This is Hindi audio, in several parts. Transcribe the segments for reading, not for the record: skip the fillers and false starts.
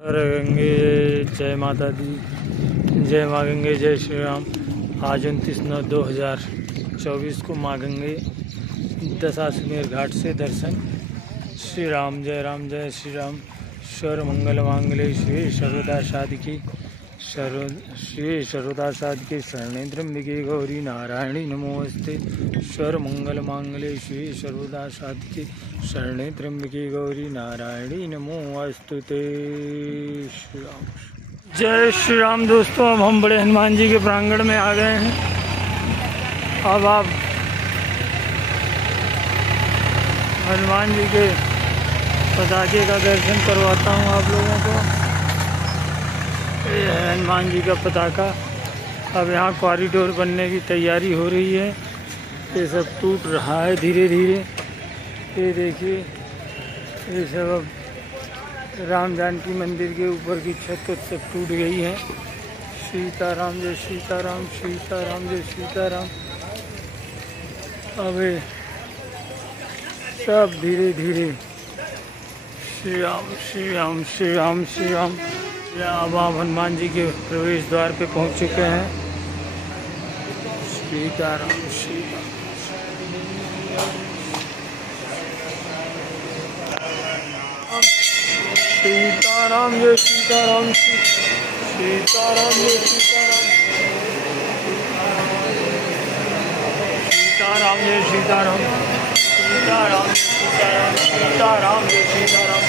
हर गंगे जय माता दी, जय माँ गंगे, जय श्री राम। आज 29/9/2024 को माँ गंगे दशाश्वमेध घाट से दर्शन। श्री राम जय श्री राम। सर्व मंगल मांगल्ये शिवे सर्वदा साधिके शरणे त्र्यंबके गौरी नारायणी नमोस्ते। सर्व मंगल मांगल्ये शिवे सर्वदा साधिके शरणे त्र्यंबके गौरी नारायणी नमोस्तुते। श्री राम जय श्री राम। दोस्तों, अब हम बड़े हनुमान जी के प्रांगण में आ गए हैं। अब आप हनुमान जी के पताके का दर्शन करवाता हूँ आप लोगों को। ये है हनुमान जी का पताका। अब यहाँ कॉरिडोर बनने की तैयारी हो रही है। ये सब टूट रहा है धीरे धीरे। ये देखिए, ये सब अब राम जानकी मंदिर के ऊपर की छत सब टूट गई है। सीताराम जय सीताराम, सीताराम जय सीताराम। अब सब धीरे धीरे श्री राम श्री राम श्री राम श्री राम। अब आप हनुमान जी के प्रवेश द्वार पे पहुंच चुके हैं। सीताराम सीताराम सीताराम जय सीताराम, सीताराम जय सीताराम, सीताराम जय सीताराम, सीताराम सीताराम, सीताराम जय सीताराम,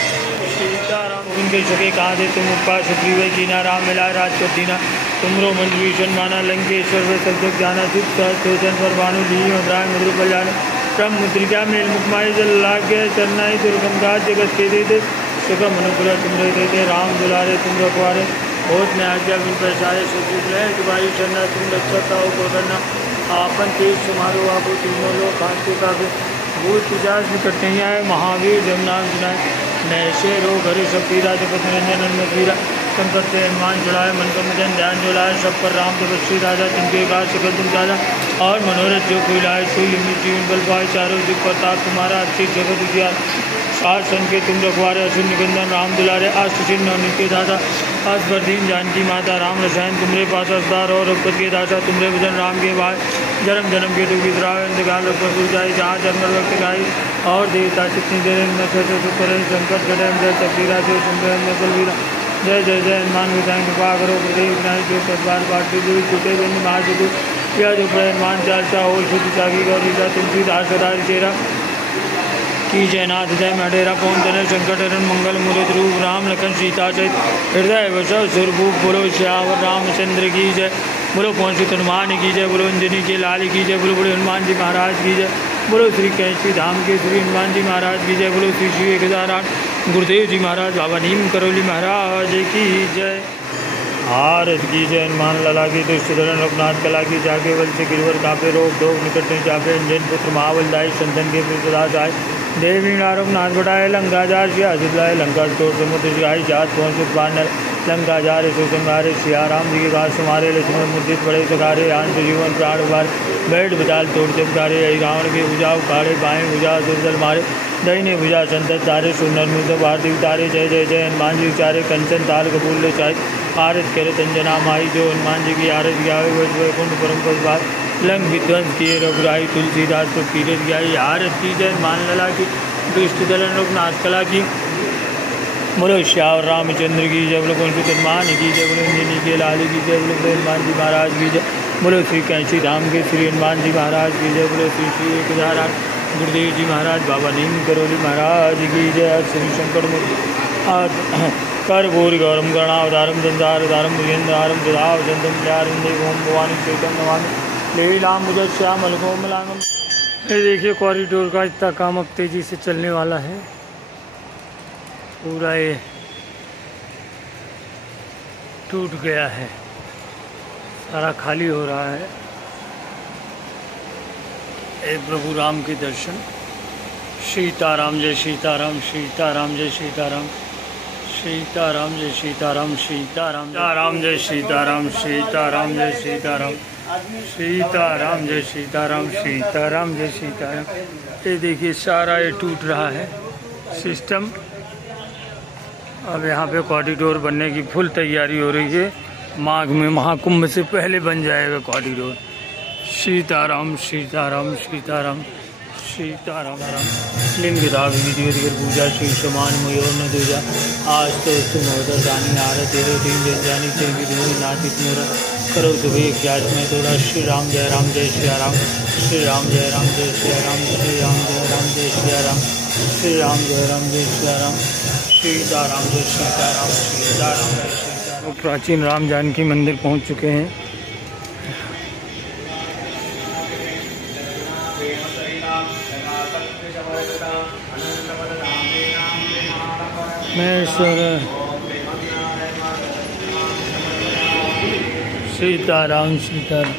सीताराम। उनके सके कहा दे तुम उपकार सुग्रीव कीना, राम मिला राज को दीना। तुमरो मंत्र भीषण माना, लंकेश्वर व सब जाना। चित सहस्रोचन पर भानु ली मुद्राय मधुर कल्याण। ब्रह्म मुद्रिका मेल मुखमाय जल लागे चरनाई दुर्गम गाज जगत के दे सुगम अनुग्रह तुम देते। राम दुलारे तुम रखवारे, बहुत में आज्ञा बिन प्रसारे। सुशील तुम्हारी चरना तुम रक्षता हो को करना। आपन तेज तुम्हारो आपो तीनों लोग खाते काफे। भूत पिशाच निकट नहीं आए, महावीर जब नाम सुनाए। नैसे रो घरे सब पीरा जगत निरंजन हनुमत वीरा। संकट से हनुमान चढ़ाए, मन का मजन ध्यान जोलाए। सब पर राम तपस्वी राजा, जिनके काज सकल तुम साजा। और मनोरथ जो कोई लाए, सोई अमित जीवन बल पाए। चारों दिक प्रताप तुम्हारा, अच्छी जगत उजियार। सात सन के तुम रखवारे, असुर निकंदन राम दुलारे। अष्ट चिन्ह नित्य दाता, असबर दीन जानकी माता। राम रसायन तुमरे पास असदार, और रघुपति के दासा तुमरे भजन। राम के भाई जन्म जन्म के दुख विद्रावे। इंतकाल रघुपति जाई, जहाँ जन्म वक्त गाई। और देवता कितनी देर न करे, संकट कटे जय तकदीरा जो सुंदर नकल वीरा। जय जय जय हनुमान विधान कृपा करो प्रदेव विनायक जो सतबार पाठी दूरी छुटे बिंद महाजगु। यह जो हनुमान चाचा हो शुद्ध चाकी गौरी का तुलसीदास सदा चेरा। की जयनाथ जय मडेरा पवन तनय संकट हरण मंगल मूर्त रूप। राम लखन सीता सहित हृदय वसव स्वरूप। बोलो श्यावर रामचंद्र की जय, बोलो पवन सुत हनुमान की जय, बोलो अंजनी के लाल की जय, बोलो बड़े हनुमान जी महाराज की जय, बोलो श्री कैसी धाम के श्री हनुमान जी महाराज की जय, बोलो श्री श्री 1008 गुरुदेव जी महाराज, बाबा नीम करौली महाराज की जय। आरत की जय हनुमान लला की दुष्ट धरण रघुनाथ कला की। जाके बल से गिरवर कापे, रोग धोग निकट नहीं चापे। अंजन पुत्र महाबल दाई, संतन के सदा जाय। देवी नारघुनाथ बढ़ाए, लंका जार सिया सिद्धाए। लंका तोड़ समुद्र सिखाई, जात पहुँच बानर। लंका जारे सुसंगारे, सिया राम जी के घाट सुमारे। लक्ष्मण मुद्रित बड़े सकारे, आंत जीवन प्राण उबारे। बैठ बचाल तोड़ चमकारे, आई रावण के भुजा उखाड़े। बाएं भुजा सुरदल मारे, दहीने भुजा संतत तारे। सुनर मुद भारती उतारे, जय जय जय हनुमान जी उचारे। कंचन ताल कपूर ले चाहे, आरत करे तंजना माई। जो हनुमान जी की आरत गावे, वैकुंठ परम पद पाए। लंग विध्वंस किए रघुराई, तुलसीदास को कीरत गाई। आरत की जय हनुमान लला की, दुष्ट दलन रघुनाथ कला की। बोलो श्यावर रामचंद्र की जय, बोलो पवन सुत हनुमान की जय, बोलो अंजनी के लाल की जय, बोलो हनुमान जी महाराज की जय, बोलो श्री कैसी धाम के श्री हनुमान जी महाराज की जय, बोलो श्री श्री 1008 गुरुदेव जी महाराज, बाबा नीम करौली महाराज की जय। श्री शंकर मूर्ति कर गौरी गौरम कर्णावतारम संसारधारम भुजेन्द्रहारम सदा वसंतम प्यारंदे ओम भवानी चैतम नमामि लीलाम श्यामल कोमलांगम। ये देखिए, कॉरिडोर का इतना काम अब तेजी से चलने वाला है। पूरा ये टूट गया है, सारा खाली हो रहा है। ए प्रभु राम के दर्शन। सीताराम जय सीताराम, सीताराम जय सीताराम, सीताराम जय सीताराम, सीताराम जय सीताराम, सीताराम जय सीताराम, सीताराम जय सीताराम, सीताराम जय सीताराम। ये देखिए, सारा ये टूट रहा है सिस्टम। अब यहाँ पे कॉरिडोर बनने की फुल तैयारी हो रही है। माघ में महाकुंभ से पहले बन जाएगा कॉरिडोर। सीताराम सीताराम सीताराम सीताराम राम। लिंग राग विधि पूजा श्री समान मयोर न दूजा आज तो महोदय जानी नारा तेरे तीन दिन जानी तेरी विधि नाथ इतनोरा करो तो भी इतिहास में थोड़ा श्री राम जय सिया राम श्री राम जय सिया राम श्री राम जय सिया राम श्री राम जय सिया राम सीताराम जय सीताराम सीताराम जय सीताराम। वो प्राचीन राम जानकी मंदिर पहुंच चुके हैं। महेश्वर सीताराम सीताराम।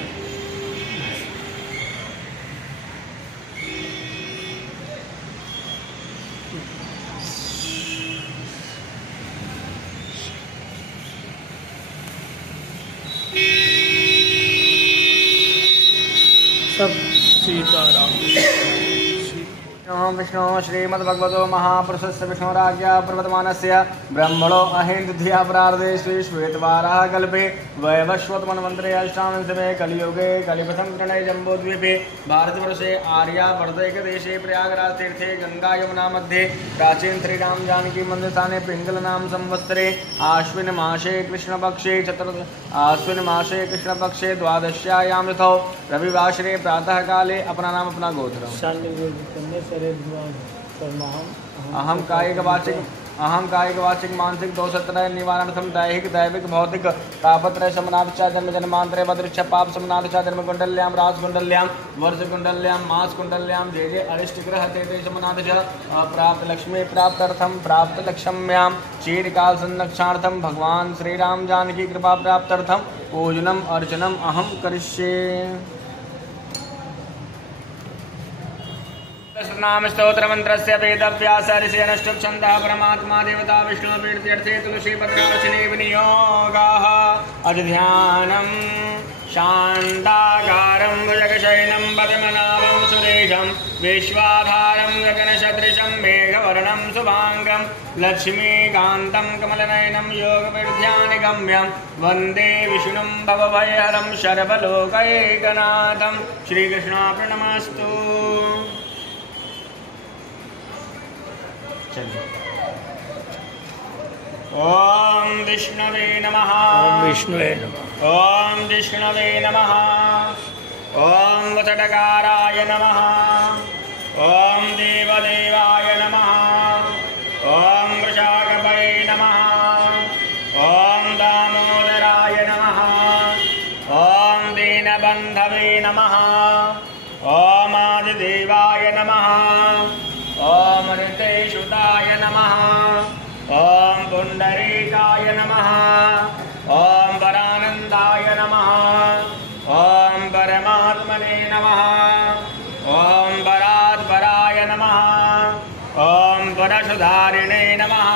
सब सीताराम। विष्णु श्रीमद्भगवतो महापुरुषस्य विष्णुराज्ञा प्रवर्तमानस्य ब्रह्मणो अहिंद्या प्रार्धे श्री श्वेतवाराह कल्पे वैवस्वतमन्वन्तरे अष्टादशमे कलियुगे कलिप्रथमकर्णे जम्बूद्वीपे भारतवर्षे आर्यावर्तैकदेशे प्रयागराजतीर्थे गंगा यमुना मध्ये प्राचीन श्रीराम जानकी मंदिरस्थाने पिङ्गलनाम संवत्सरे आश्विन मासे कृष्णपक्षे द्वादश्यायां तिथौ रविवासरे प्रातः काले अपना नाम अपना गोत्र। अहम कायिक वाचिक मानसिक दोषत्रय निवारणार्थम दैहिक दैविक भौतिक तापत्रय समनाथ च जन्म जन्मांतरे बदृक्ष पाप समनाथ च जन्म कुंडल्यां रास कुंडल्यां वर्ष कुंडल्यां मास कुंडल्यां जे जे अरिष्ट ग्रह ते समनाथ च प्राप्त लक्ष्मी प्राप्त्यर्थम प्राप्त लक्ष्म्यां चीरकाल संरक्षणार्थम भगवान श्री राम जानकी कृपा प्राप्त्यर्थम पूजनम अर्चनम अहम करिष्ये। नाम स्तोत्र मंत्रस्य वेदव्यास ऋषियनष्टुप् छन्दः परमात्मा देवता विष्णु तीर्थे तुलसी पत्रार्चने विनियोगाः अधिध्यानं शान्ताकारं भुजगशयनं पद्मनाभं सुरेशं विश्वाधारं गगनसदृशं मेघवर्णं शुभाङ्गं लक्ष्मीकान्तं कमलनयनं योगविद्यानिगम्यं वन्दे विष्णुं भवभयहरं सर्वलोकैकनाथं। श्रीकृष्णार्पणमस्तु। ओम विष्णवे नमः। ओम विष्णुवे नमः। ओम विष्णवे नमः। ओम वसटकाराय नमः। ओम देवदेवाय नमः। ओम वृषाकपये नमः। ओम दामोदराय नमः। ओम दीनबन्धवे नमः। ओम आदिदेवाय नमः। ओम ऋतेशुताय नमः। ओम पुंडरीकाय नमः। ओम परानंदाय नमः। ओम परमात्मने नमः। ओम परात्पराय नमः। ओम परशुधारिणे नमः।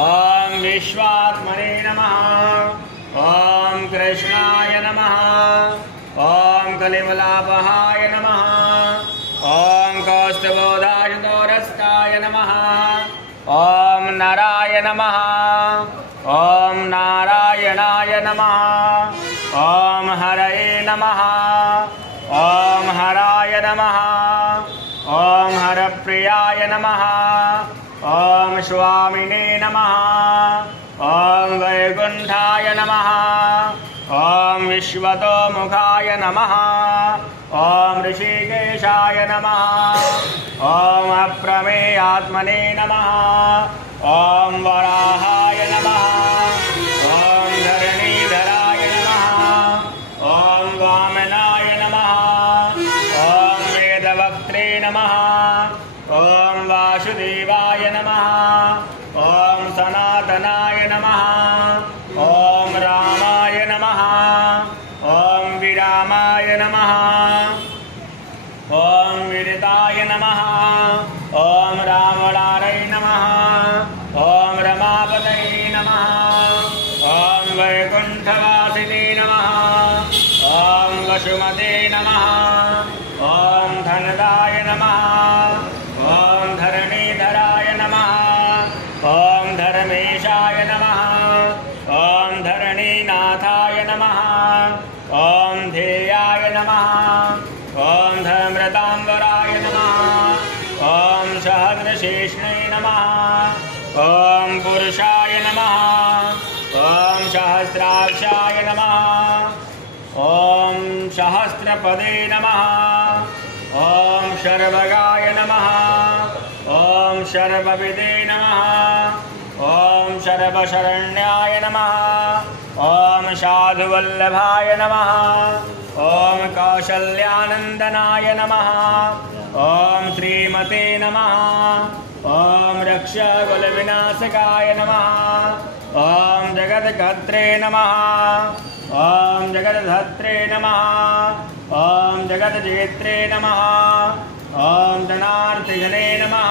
ओम विश्वात्मने नमः। ओम कृष्णाय नमः। ओम कलिमलापहाय नमः। ओम कौस्तुभोदाशतोरस्काय नमः। ओम नाराय नमः। ओम नारायणाय नमः। ओम हरये नमः। ओम हराय नमः। ओम हरप्रियाय नमः। ओम स्वामिने नमः। ओम वैकुंठाय नमः। ओम विश्वतोमुखाय नमः। ओम ऋषिकेशाय नमः। ओम अप्रमेयात्मने नमः। ओम वराहाय नमः। ओम धरणीधराय नमः। ओम वामनाय नमः। ओम वेदवक्त्रे नमः। ओम वासुदेवाय नमः। ओम सनातनाय नमः। ओम रामाय नमः। ओम विरामाय नमः। ओम विदिताय नमः। ओम रामणाय नमः। ओम रमापतये नमः। ओम वैकुंठवासिने नमः। ओम वसुमते नमः। ओम धनदाय नमः। ओम धरणीधराय नमः। ओम धर्मे ॐ धरणीनाथाय नमः। ॐ ध्येयाय नमः। ॐ धर्मृताम्बराय नमः। ॐ सहस्रशीर्ष्णे नमः। ॐ पुरुषाय नमः। ॐ सहस्राक्षाय नमः। ॐ सहस्रपदे नमः। ॐ शर्वगाय नमः। ॐ शर्वविदे नमः। ॐ शर्वशरण्याय नमः। ॐ साधुवल्लभाय नमः। ॐ कौशल्यानन्दनाय नमः। ॐ श्रीमते नमः। ॐ रक्षकुलविनाशकाय नमः। ॐ जगद्कर्त्रे नमः। ॐ जगद्धत्रे नमः। ॐ जगज्जेत्रे नमः। ॐ धनार्थिघने नमः।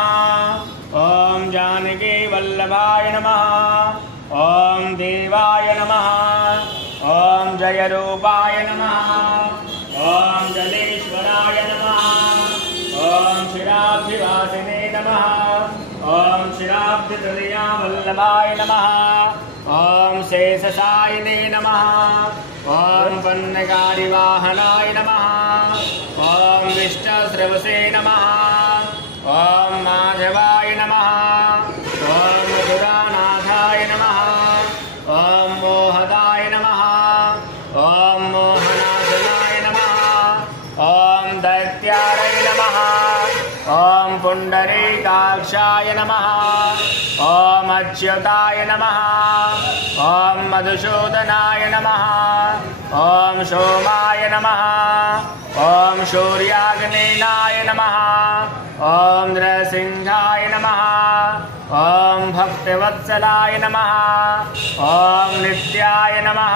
ॐ जानकीवल्लभाय नमः। ॐ देवाय नमः। ॐ जयरूपाय नमः। ॐ जलेश्वराय नमः। ॐ शिराब्धिवासिने नमः। ॐ शिराब्धितदयावल्लभाय नमः। ॐ शेषशायिने नमः। ॐ पन्नगारिवाहनाय नमः। ॐ विष्णुस्रवसे नमः। ॐ माधवाय नमः। ॐ मधुरानाथाय नमः। ॐ मोहदाय नमः। ॐ मोहनाशनाय नमः। ॐ दैत्याय नमः। ॐ पुण्डरीकाक्षाय नमः। ॐ अच्युताय नमः। ॐ मधुसूदनाय नमः। ॐ सोमाय नमः। ॐ सूर्याग्नेनाय नमः। ॐ नृसिंहाय नमः। ॐ भक्तवत्सलाय नमः। ॐ नित्याय नमः।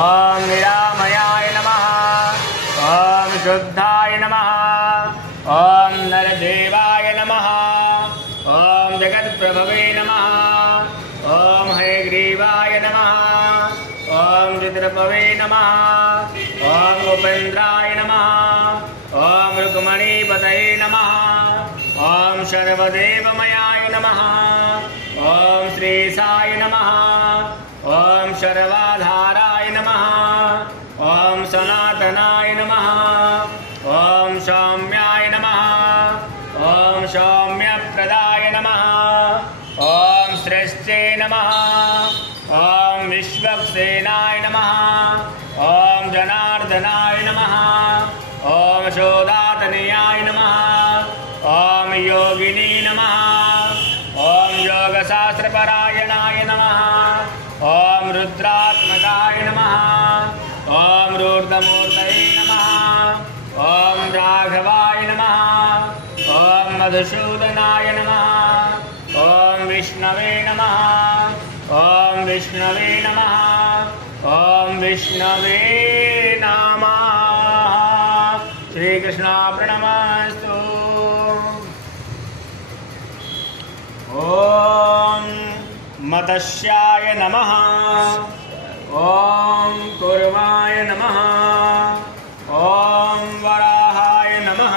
ॐ निरामयाय नमः। ॐ शुद्धाय नमः। ॐ नरदेवाय नमः। ॐ जगत्प्रभवे नमः। ॐ हयग्रीवाय नमः। ॐ चित्रपवे नमः। ॐ उपेन्द्राय नमः। ॐ रुक्मणीपतये नमः। ॐ सर्वदेवमयाय नमः। ॐ श्रीशाय नमः। ॐ सर्वाधाराय नमः। ॐ सनातनाय नमः। ॐ सौम्याय नमः। ॐ सौम्यप्रदाय नमः। ॐ श्रेष्ठे नमः। ॐ विश्वक्सेनाय नमः। ॐ जनार्दनाय नमः। ॐ शोधातनीयाय नमः। ॐ योगिनी नमः। ॐ योगशास्त्रपरायणाय नमः। ॐ रुद्रात्मकाय नमः। ॐ रूर्धमूर्तये नमः। ॐ राघवाय नमः। ॐ मधुसूदनाय नमः। ॐ विष्णवे नमः। ॐ विष्णवे नमः। ॐ विष्णवे नमः। श्रीकृष्णार्पणमस्तु। ॐ मत्स्याय नमः। ॐ कुर्माय नमः। ॐ वराहाय नमः।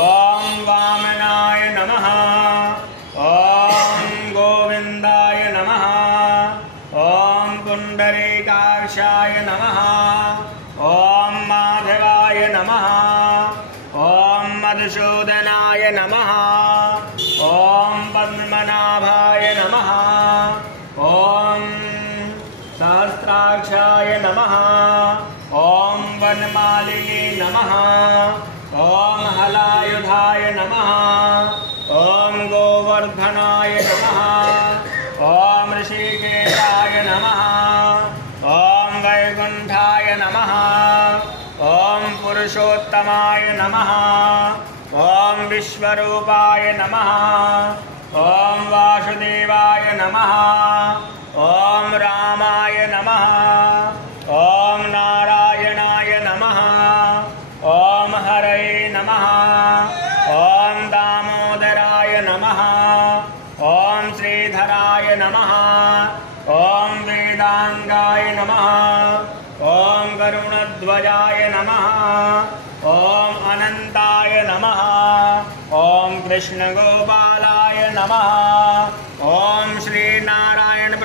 ॐ वामनाय नमः। ॐ गोविन्दाय नमः। ॐ पुण्डरीकाक्षाय नमः। ॐ माधवाय नमः। ॐ मधुसूदनाय नमः। ॐ पद्मनाभाय नमः। ॐ सहस्राक्षाय नमः। ॐ वनमालिने नमः। ॐ हलायुधाय नमः। ॐ गोवर्धनाय नमः। ॐ ऋषिकेशाय नमः। ॐ वैकुण्ठाय नमः। ॐ पुरुषोत्तमाय नमः। ॐ विश्वरूपाय नमः। ॐ वासुदेवाय नमः। ॐ रामाय नमः। ॐ नारायणाय नमः। ॐ हरये नमः। ॐ दामोदराय नमः। ॐ श्रीधराय नमः। ॐ वेदांगाय नमः। ॐ गरुणध्वजाय नमः। ॐ अनन्ताय नमः। ॐ कृष्णगोपालाय नमः। ॐ श्रीनारायण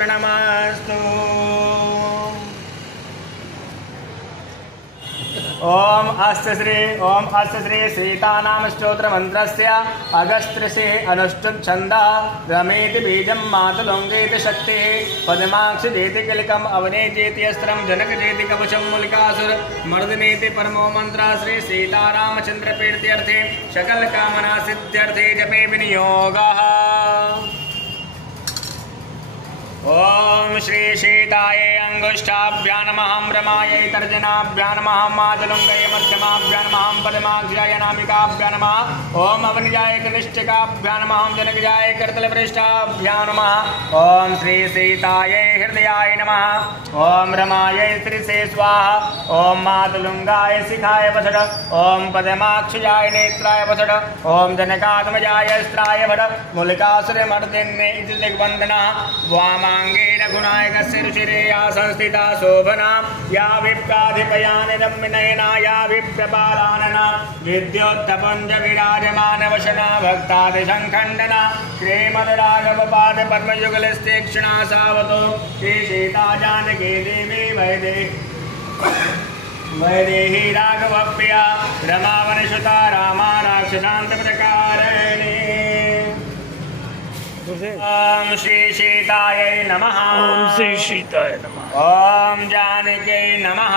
ओम अस्य श्री सीतानाम स्तोत्र मंत्रस्य अगस्त्रसे अनुष्ठुत छन्दः रमेति बीजं मातुलुङ्गेति शक्तिः पद्माक्षि जेति किलकम अवने जेति अस्त्रं जनक जेति कवचम मूलिकासुर मर्दनेति परमो मंत्र श्री सीतारामचंद्र प्रीत्यर्थे सकल कामना सिद्ध्यर्थे जपे विनियोगः। ओम श्री सीताये अंगुष्ठाभ्यां नमः रमायै तर्जनाभ्यां नमः मातुलुङ्गये मध्यमाभ्यां नमः पद्माक्षाय नामिकाभ्यां नमः ओम अवनिजाय कनिष्ठिकाभ्यां नमः जनकजाय करतलपृष्ठाभ्यां नमः ओम श्री सीताये हृदयाय नमः ओम रमायै श्रीसे स्वाहा ओम मातुलुङ्गाय शिखाय वसड ओम पद्माक्षाय नेत्राय वसड ओम जनकात्मजाय अस्त्राय वड मूलिकासुरमर्दिन्ये इति दिग्वन्दना वामाङ्गेन गुणायकस्य रुचिरे या संस्थिता शोभना या विप्राधिपयानि रम्यनयना या विप्रपालानना विद्योत्तपुञ्ज विराजमानवशना भक्तादिसङ्खण्डना श्रीमद्राघवपाद पद्मयुगलस्तीक्ष्णा सावतो श्री सीता जानकी देवी वैदेही राघवप्रिया रमावनसुता रामा राक्षसान्तप्रकारिणी। ओम श्री सीतायै नमः। ओम श्री सीताय नमः। ओम जानकी नमः।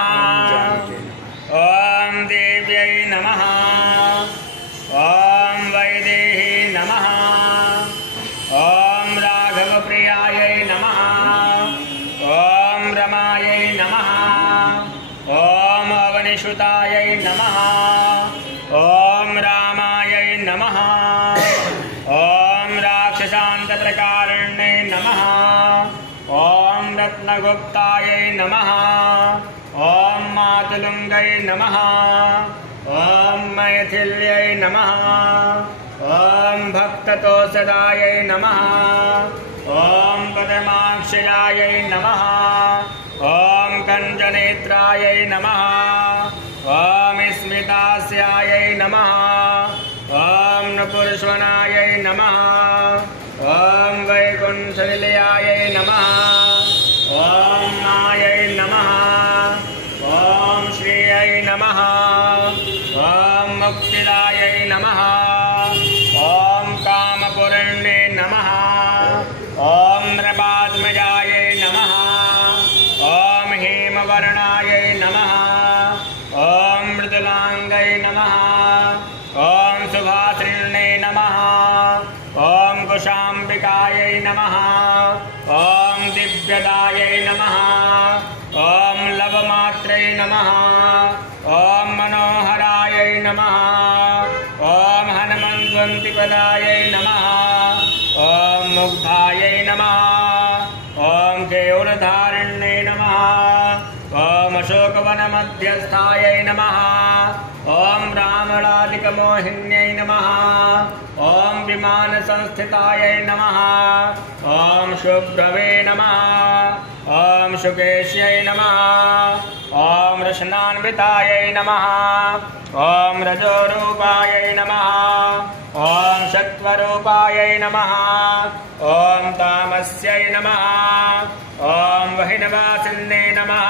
ओम देव्यै नमः। ओम वैदेही नमः। ओम राघवप्रियायै नमः। ओम रमायै नमः। ओम अवनिसुतायै नमः। ओम रामायै नमः। ओम राक्षसान्तप्रकारिण्यै नमः। ओम रत्नगुप्तायै नमः। ओम मातुलुङ्गै नमः। ओम मैथिल्यै नमः। ओम भक्ततोषदायै नमः। ओम पद्माक्षयायै नमः। ओम कञ्जनेत्रायै नमः। ओम स्मितास्यायै नमः। ओम नपुंसवनायै नमः। ओम वैकुण्ठनिलयायै नमः। ओम मायै नमः। ओम श्रियै नमः। ओम मुक्तिदायै नमः। ओम कामपूर्णे नमः। ओम नृपात्मजायै नमः। ओम हेमवर्णायै नमः। ओम मृदुलाङ्गै नमः। ओम सुभाषिण्ये नमः। ओम कुशाम्बिकायै नमः। ओम दिव्यदायै नमः। ओम लवमात्रै नमः। ओम मनोहरायै नमः। ओम हनुमन्वन्तिपदायै नमः। ओम मुग्धायै नमः। ओम केयूरधारिण्ये नमः। ओम अशोकवनमध्यस्थायै नमः। ओम रामराधिकमोहिन्यै नमः। ओम विमानसंस्थितायै नमः। ओम शुभ्रवे नमः। ओम शुकेश्यै नमः। ओम रसनान्वितायै नमः। ओम रजोरूपायै नमः। ओम सत्वरूपायै नमः। ओम तामस्यै नमः। ओम वहिनवासिन्ये नमः।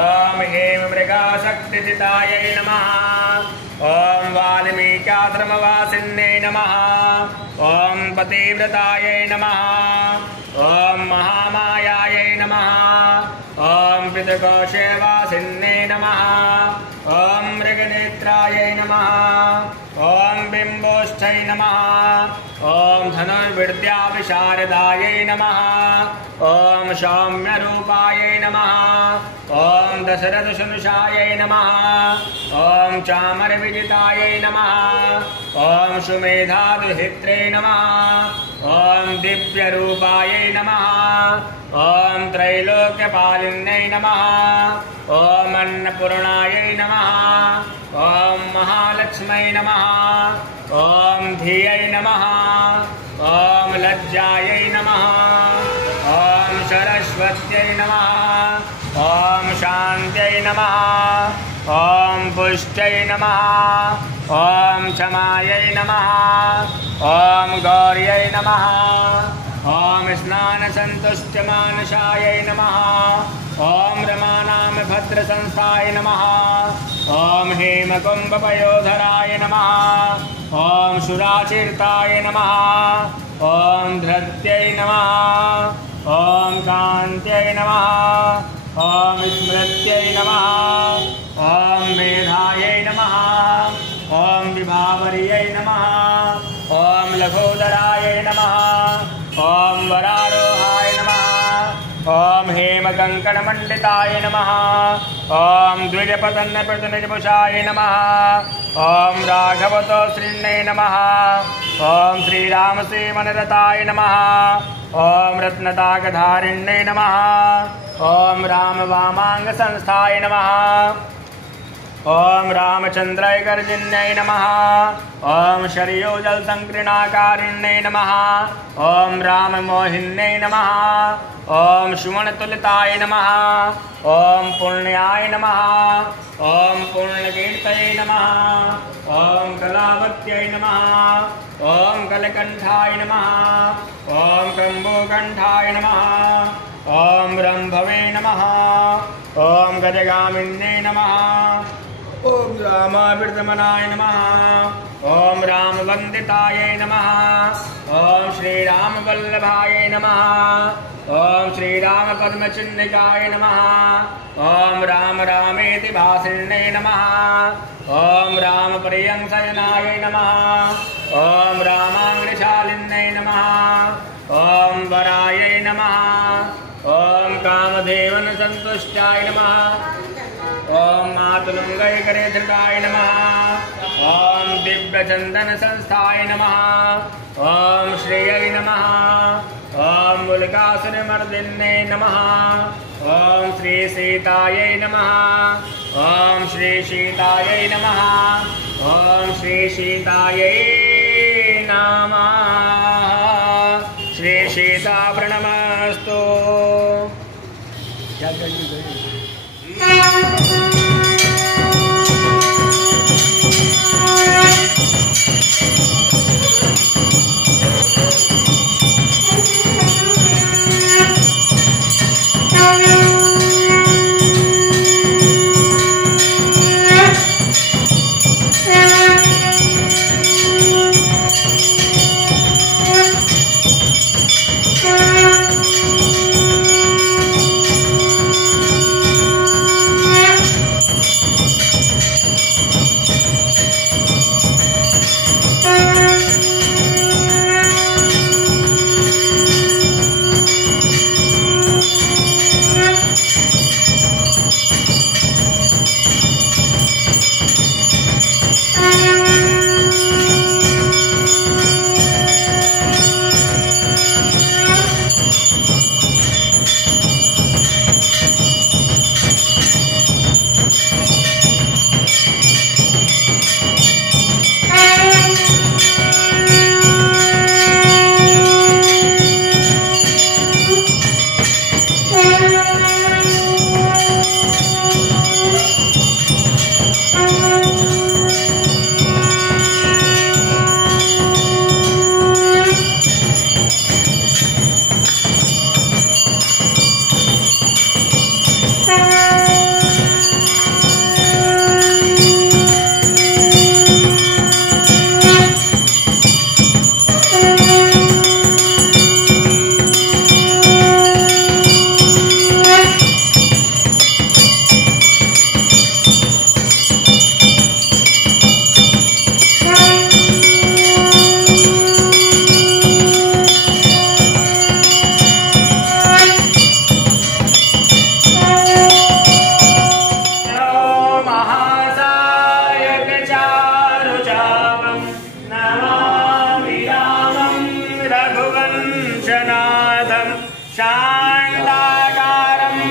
ओम हेममृगाशक्तिजितायै नमः। ओम वाल्मीकाश्रमवासिन्ये नमः। ओम पतिव्रतायै नमः। ओम महामायायै नमः। ओम पितृकोशवासिन्ये नमः। ओम मृगनेत्रायै नमः। ओम बिम्बोष्ठै नमः। ओम धनुर्विद्याविशारदायै नमः। ओम सौम्यरूपायै नमः। ओम दशरथशनुषायै नमः। ओम चामरविजितायै नमः। ओम सुमेधादुहित्रे नमः। ओम दिव्यरूपायै नमः। ओम त्रैलोक्यपालिन्यै नमः। ओम अन्नपूर्णायै नमः। ओम महालक्ष्मै नमः। ओम धियै नमः। ओम लज्जायै नमः। ओम सरस्वत्यै नमः। ओम शान्त्यै नमः। ओम पुष्ट्यै नमः। ओम क्षमायै नमः। ओम गौर्यै नमः। ओम स्नानसन्तुष्टमानसायै नमः। ओम रमानाम भद्रसंस्थाय नमः। ॐ हेमकुम्भपयोधराय नमः। ॐ शुराचीर्ताय नमः। ॐ धृत्यै नमः। ॐ कान्त्यै नमः। ॐ स्मृत्यै नमः। ॐ मेधायै नमः। ॐ विभावर्यै नमः। ॐ लघोदराय नमः। ॐ वरारोहाय नमः। ॐ हेमकङ्कणमण्डिताय नमः। ॐ द्विजपतन्नप्रतिनिजपुषाय नमः। ॐ राघवतोश्रीण्ये नमः। ॐ श्रीरामसेवनरताय नमः। ॐ रत्नताकधारिण्ये नमः। ॐ रामवामाङ्गसंस्थाय नमः। ॐ रामचन्द्रैकर्जिन्यै नमः। ॐ शर्योजलसङ्कृणाकारिण्यै नमः। ॐ राममोहिन्यै नमः। ॐ सुमनतुलिताय नमः। ॐ पुण्याय नमः। ॐ पूर्णकीर्तये नमः। ॐ कलावत्यै नमः। ॐ कलकण्ठाय नमः। ॐ कम्बोकण्ठाय नमः। ॐ रम्भवे नमः। ॐ गजगामिन्यै नमः। ॐ रामावृतमनाय नमः। ॐ रामवन्दिताय नमः। ॐ श्रीरामवल्लभाय नमः। ॐ श्रीरामपद्मचिह्निकाय नमः। ॐ राम रामेति भासिन्ये नमः। ॐ रामप्रियंसयनाय नमः। ॐ रामाङ्गशालिन्ये नमः। ॐ वरायै नमः। ॐ कामदेवनसन्तुष्टाय नमः। ॐ मातुलुङ्गैकरेधृताय नमः। ॐ दिव्यचन्दनसंस्थाय नमः। ॐ श्रेयै नमः। ॐ मुलकासुरमर्दिन्ये नमः। ॐ श्रीसीतायै नमः। ॐ श्रीसीतायै नमः। ॐ श्रीसीतायै नमः। श्रीसीता प्रणमस्तु।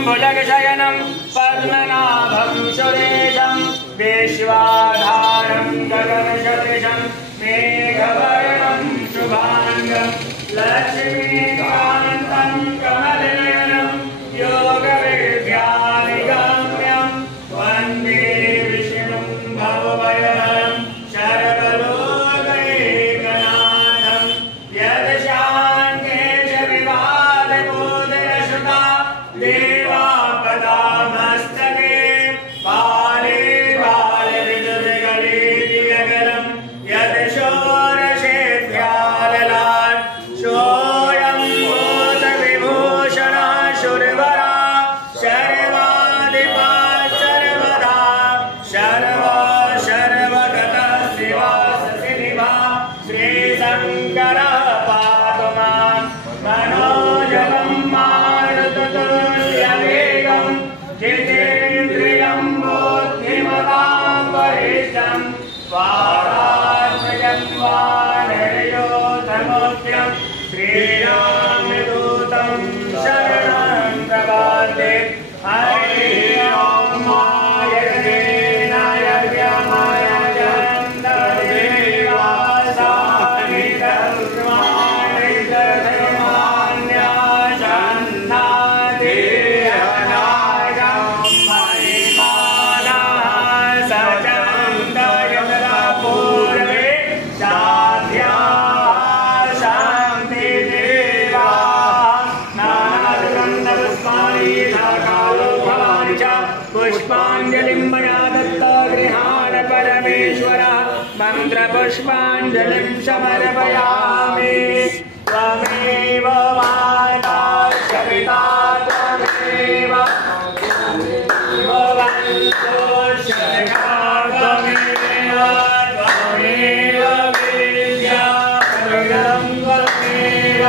भुजगशयनं पद्मनाभं सुरेशं विश्वाधारं गगनसदृशं मेघवर्णं शुभाङ्गं लक्ष्मीकान्तं कमलनयनं योगविद्यानिगम्यं वन्दे विष्णुं भवभयहरं शरदलोकैकनाथं यदशान्ते च विवादबोधयसुता देवापदामस्तके पाले जितेन्द्रियं बुद्धिमतां वरिष्ठं वारात्मजं वानरयोधमुख्यं श्रीरामदूतं शरणं प्रपद्ये हरि ओं मायदेनाय व्यमाय जन्तदेवासानि धर्माणि धर्मान्याचन्नादेहनायं महिमानः सचन्दयपूर्वे साध्याः शान्तिदेवाः नानागन्धपुष्पाणि साकालो भवानि च पुष्पाञ्जलिं मया दत्ता गृहाण परमेश्वरः मन्त्रपुष्पाञ्जलिं समर्पयामि त्वमेव माता सविता त्वमेव वन्दोषका त्वमेव त्वमेव विद्या परं त्वमेव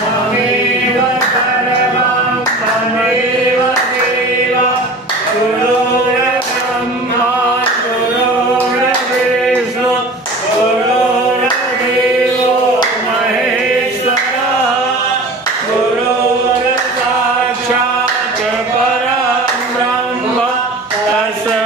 त्वमेव परमं त्वमेव देव गुरुर्ब्रह्मा गुरुर्विष्णु गुरुर्देवो महेश्वरः गुरुर्साक्षात् परं ब्रह्म तस्मै